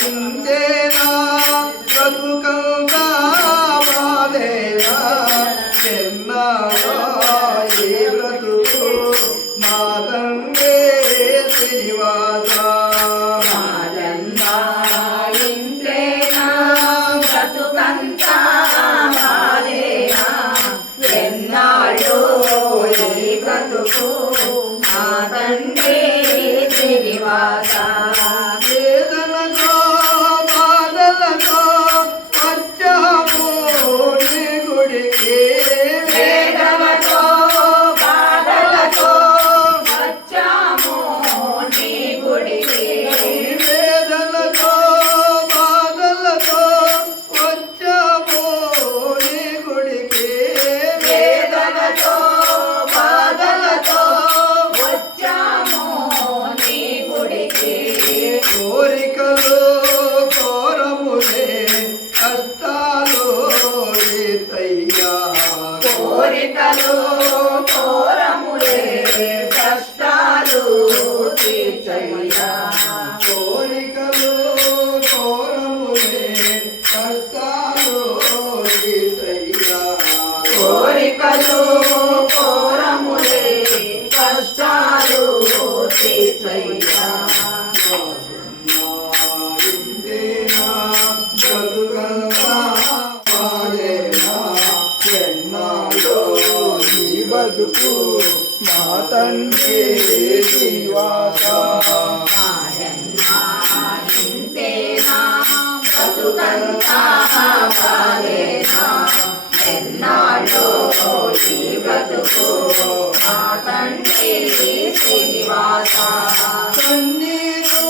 ఇంతేనా బ్రతుకంతా బాధేనా ఎన్నాడో ఈ బ్రతుకు మా తండ్రి శ్రీనివాస ఇంతేనా బ్రతుకంతా బాధేనా ఎన్నాడో ఈ బ్రతుకు మా తండ్రి శ్రీనివాస వేదనతో బాధలతో వచ్చాము నీ గుడికి వేదనతో బాధలతో వచ్చాము నీ గుడికి వేదనతో బాధలతో వచ్చాము నీ గుడికి వేదనతో బాధలతో వచ్చాము నీ గుడికి కోరికలు కోరములే కష్టాలు తీర్చయ్యా కోరికలు కోరములే కష్టాలు తీర్చయ్యా కోరికలు కోరములే కష్టాలు తీర్చయ్యా కోరికలు కోరములే కష్టాలు తీర్చయ్యా ఇంతేనా బ్రతుకంతా బాధేనా ఎన్నాడో ఈ బతుకు మా తండ్రి శ్రీనివాస ఇంతేనా బ్రతుకంతా బాధేనా ఎన్నాడో ఈ బ్రతుకు మా తండ్రి శ్రీనివాస కన్నీరు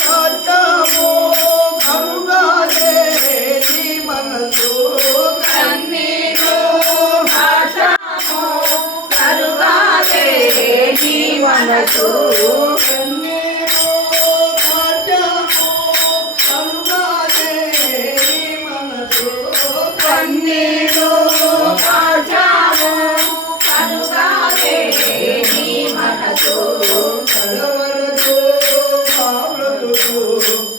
కాచాము కరుగాలే నీ మనసు కన్నీరు భాషము కరుగాలే నీ మనసు కన్నీరు కాచాము కరుగాలే నీ మనసు కన్నీరు భాషము కరుగాలే నీ మనసు కడవరకు మా బ్రతుకు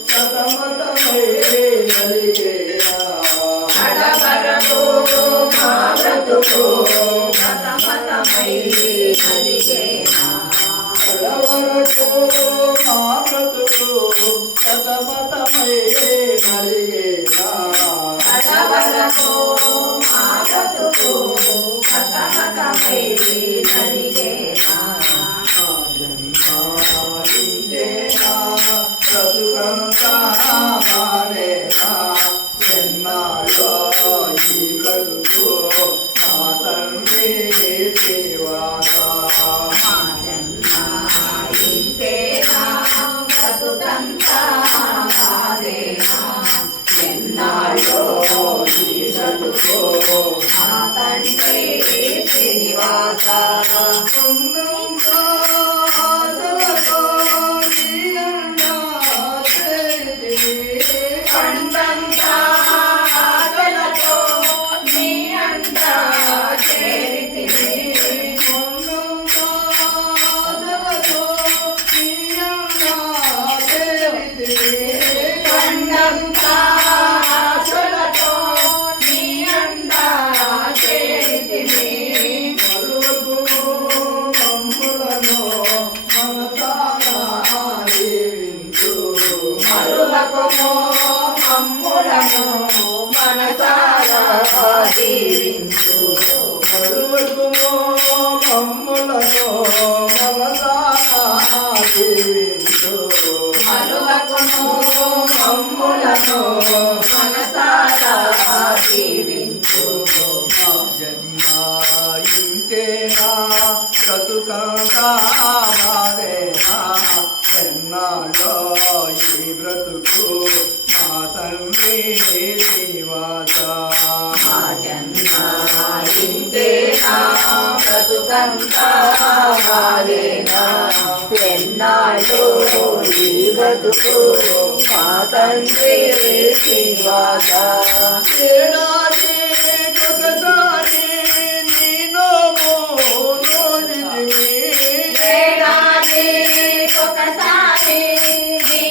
సతమతమై నలిగేనా కడవరకు మా బ్రతుకు మతమతమై కలిగేనా కడవరకు మా బ్రతుకు సతమతమై నలిగేనా కడవరకు మా బ్రతుకు మతమతమై కలిగేనా ఇంతేనా బ్రతుకంతా బాధేనా ఎన్నాడో ఈ బ్రతుకు మా తండ్రి శ్రీనివాస ఇంతేనా బ్రతుకంతా బాధేనా ఎన్నాడో ఈ బ్రతుకు మా తండ్రి శ్రీనివాస ఉన్నంతా ఆశలతో నీ అండా చేరితివి. కొండంతా ఆశలతో నీ అంట చేరితివి ఉన్నంతా ఆశలతో నీ అండా చేరితివి. కొండంతా ఆశలతో నీ అంట చేరితివి మరువకుము మమ్ములను మనసారా దీవించు. మరువకుము మమ్ములను మనసారా దీవించు మరువకుము మమ్ములను మనసారా దీవించు. మరువకుము మమ్ములను మనసారా దీవించు మా జన్మ ఇంతేనా బ్రతుకంతా బాధేనా ఎన్నాడో ఈ బ్రతుకు మా తండ్రి శ్రీనివాస మా జన్మ ఇంతేనా బ్రతుకంతా బాధేనా ఎన్నాళ్ళు ఈ బ్రతుకు మా తండ్రి శ్రీనివాస ఏడాది ఒకసారి నీ నోము నోజితివి. ఏడాది ఒకసారి నీ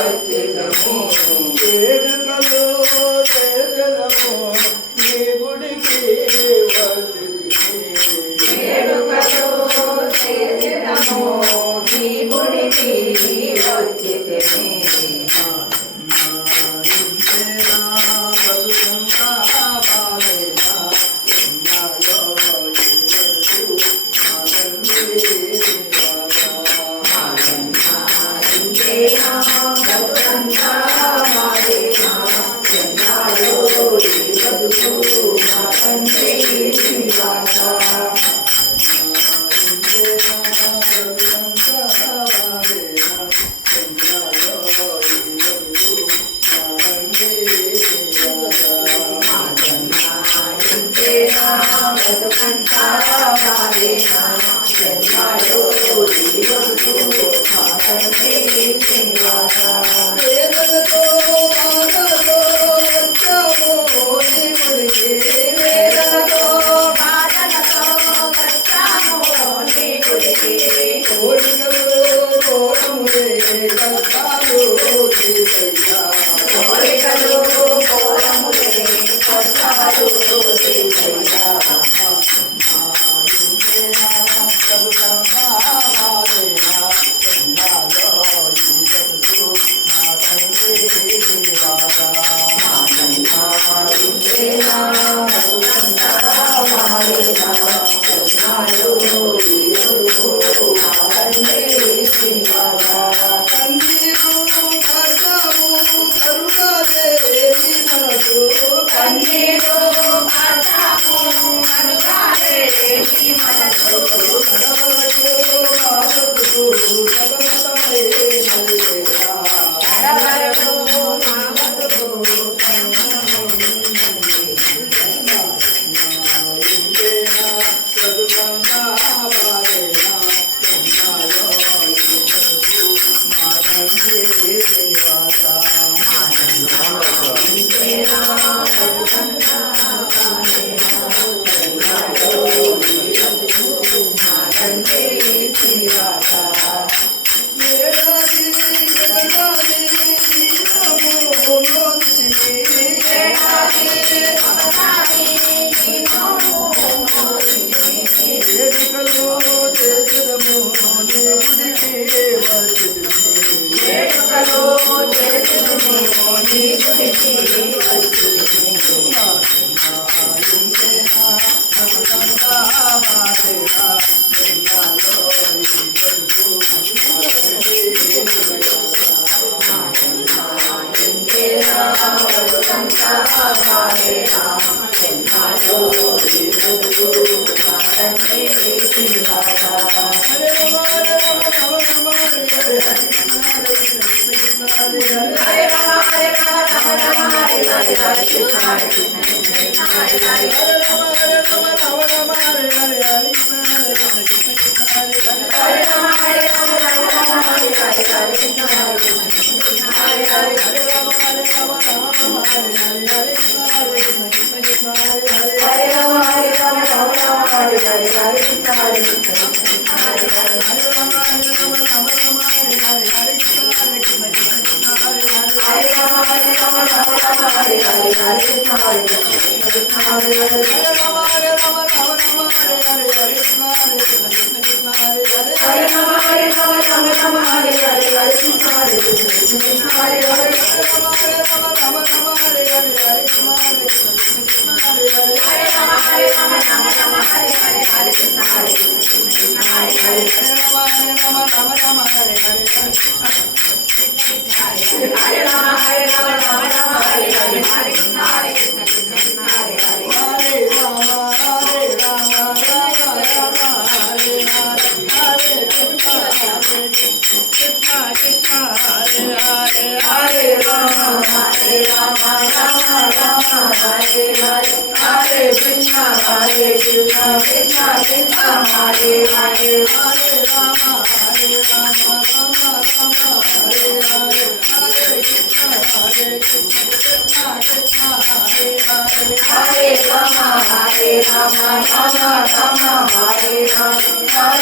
వచ్చెదము వేడుకలు చేసెదము నీ గుడికి వచ్చితిమి వేడుకలు చేసెదము నీ గుడికి వచ్చితిమి వేదనతో బాధతో వచ్చాము నీ గుడికి వేదనతో బాధలతో వచ్చాము నీ గుడికి కోరికలు కోరములే కష్టాలు తీసయ్యా కోరికలు కోరములే కొట్టాలు తీసయ్యా కన్నీరు పాఠము మరుగాలే నీ మనసు కడవరకు మా బతుకు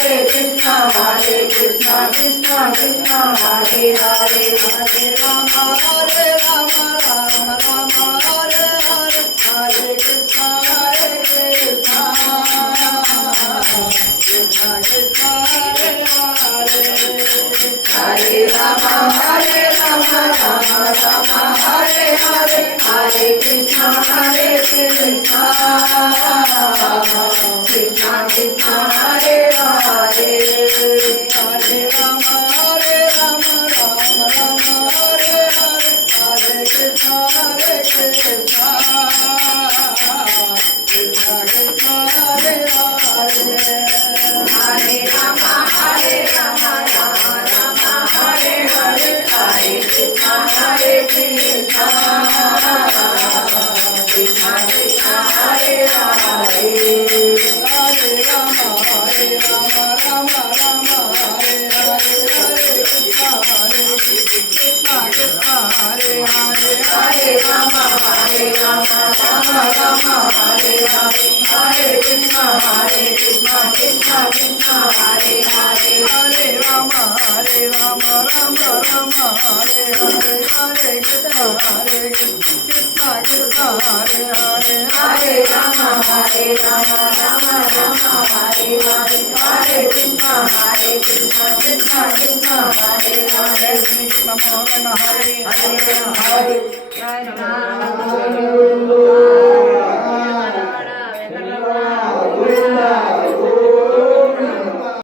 Hare Krishna, Krishna Krishna Hare Hare Hare Rama Rama Rama Hare Hare Hare Krishna Krishna Krishna Hare Hare Hare Rama Rama Rama Hare Hare Hare Krishna Krishna Krishna Krishna Hare Hare Hare Rama Rama Rama Hare Hare Hare Krishna Krishna Krishna Krishna Hare Hare Hare Rama Rama Rama Hare Hare Hare Krishna Krishna Krishna Krishna Hare Hare Hare Rama Rama Rama Hare Hare Hare Krishna Krishna Hare Hare Hare Rama Rama Rama Hare Hare Hare Krishna Krishna Krishna Hare Hare Hare Rama Rama Rama Hare Hare Hare Krishna Krishna Krishna Hare Hare Hare Rama Rama Rama Hare Hare Hare Krishna Krishna Krishna Hare Hare Krishna Mohan Hare Hare Hare Rama